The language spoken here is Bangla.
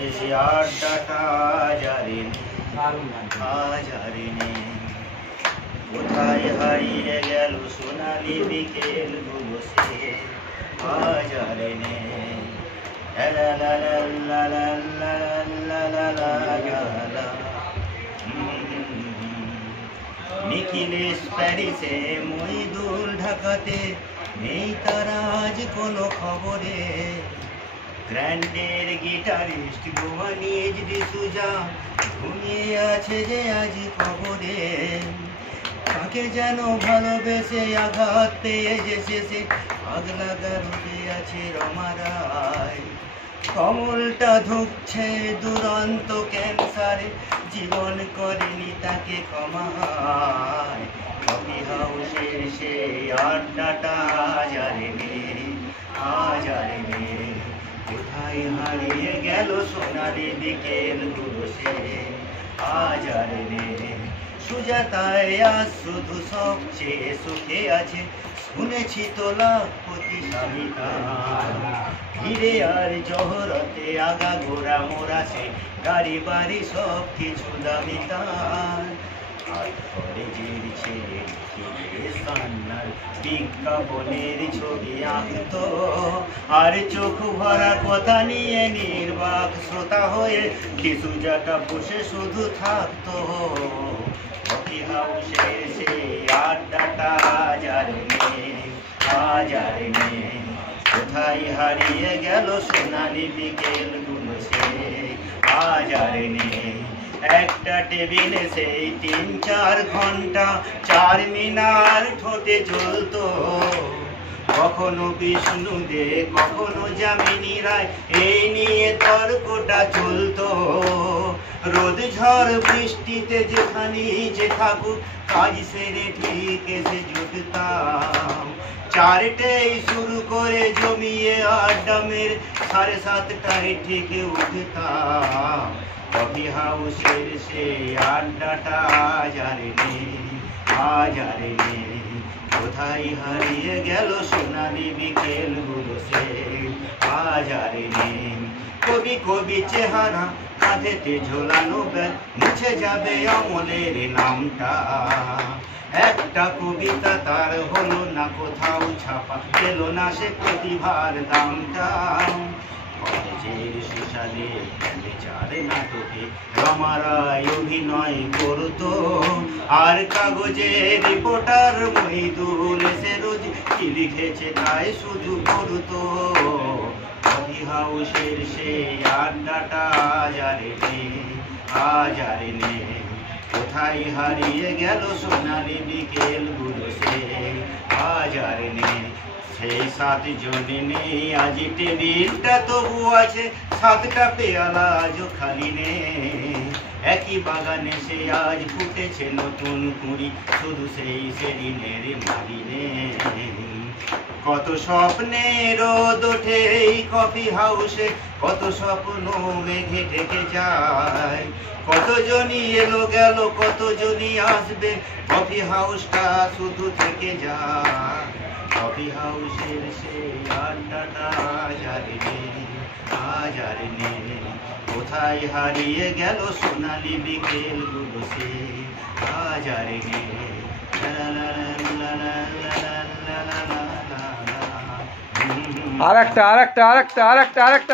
আড্ডাটা জারিনি কোথায় হারিয়ে গেল সোনালি বিকেল গুলো সে জারিনি নিখিলেশ প্যারিসে মহিদুল ঢাকাতে নেই তারা আজ কোনো খবরে গ্র্যান্ডের গিটারিস্ট গোয়ানি এইচডি সুজা ঘুমিয়ে আছে যে আজ খবরে তাকে যেন ভালোবেসে আঘাত পেয়ে যে শেষে আগ লাগা রোদে আছে রমারায় কমলটা ধুকছে দুরন্ত ক্যান্সারে জীবন করেনি তাকে ক্ষমায় কফি হাউসের সে আড্ডাটা জারিনি কোথায় হারিয়ে গেল সোনালি বিকেল গুলো সে জারিনি সুজাতায় আজ শুধু সবচেয়ে সুখে আছে শুনেছি তোলা প্রতি স্বামীকা হিরে আর জহরতে আগা গোড়া মোরা সে গাড়ি বাড়ি সব কিছু দামি তার কলেজের ছেলে সান্নার বিজ্ঞাপনের ছবি আঁকতো আর চোখ ভরা কথা নিয়ে নির্বাক শ্রোতা হয়ে সুজাটা বসে শুধু থাকতো কফি হাউসের সে আড্ডাটা জারিনি কোথায় হারিয়ে গেল সোনালি বিকেল গুলো সে জারিনি একটা টেবিলে সেই 3-4 ঘন্টা 4 মিনার ঠোঁটে জ্বলতো কখনো বিষ্ণু দে কখনো যামিনী রায় এই নিয়ে তর্কটা চলতো রোদ ঝড় বৃষ্টিতে যেখানে যে থাকুক কাজ সেরে ঠিক এসে জুটতাম 4টেই শুরু করে জমিয়ে আড্ডা মেরে 7:30টায় ঠিক উঠতাম কফি হাউসের সে আড্ডাটা জারিনি কোথায় হারিয়ে গেল সোনালি বিকেল গুলো সে জারিনি কবি চেহারা কাঁধেতে ঝোলানো ব্যাগ মুছে যাবে অমলের নামটা একটা কবিতা তার হলো না কোথাও ছাপা পেল না সে প্রতিভার দামটা কলেজের সুশালে চার নাটকে রমারায় অভিনয় করতো আর কাগজে রিপোর্টার মহিদুল এসে রোজ কি লিখেছে তাই শুধু পড়তো কফি হাউসের সে আড্ডাটা জারিনি কোথায় হারিয়ে গেল সোনালি বিকেল গুলো সে জারিনি সেই 7 জনে নেই আজ টেবিলটা তবু আছে 7টা পেয়ালা আজও খালি নেই একই বাগানে সে আজ ফুটেছে নতুন কুঁড়ি শুধু সেই সেদিনের মালিনে কত স্বপ্নে রোদ ওঠে এই কফি হাউসে কত স্বপ্ন মেঘে ঢেকে যায় কতজনই এলো গেল কতজনই আসবে কফি হাউসটা শুধু থেকে যায় কফি হাউসের সে আড্ডাটা জারিনি কোথায় হারিয়ে গেল সোনালি বিকেল গুলো সে জারিনি আরেকটা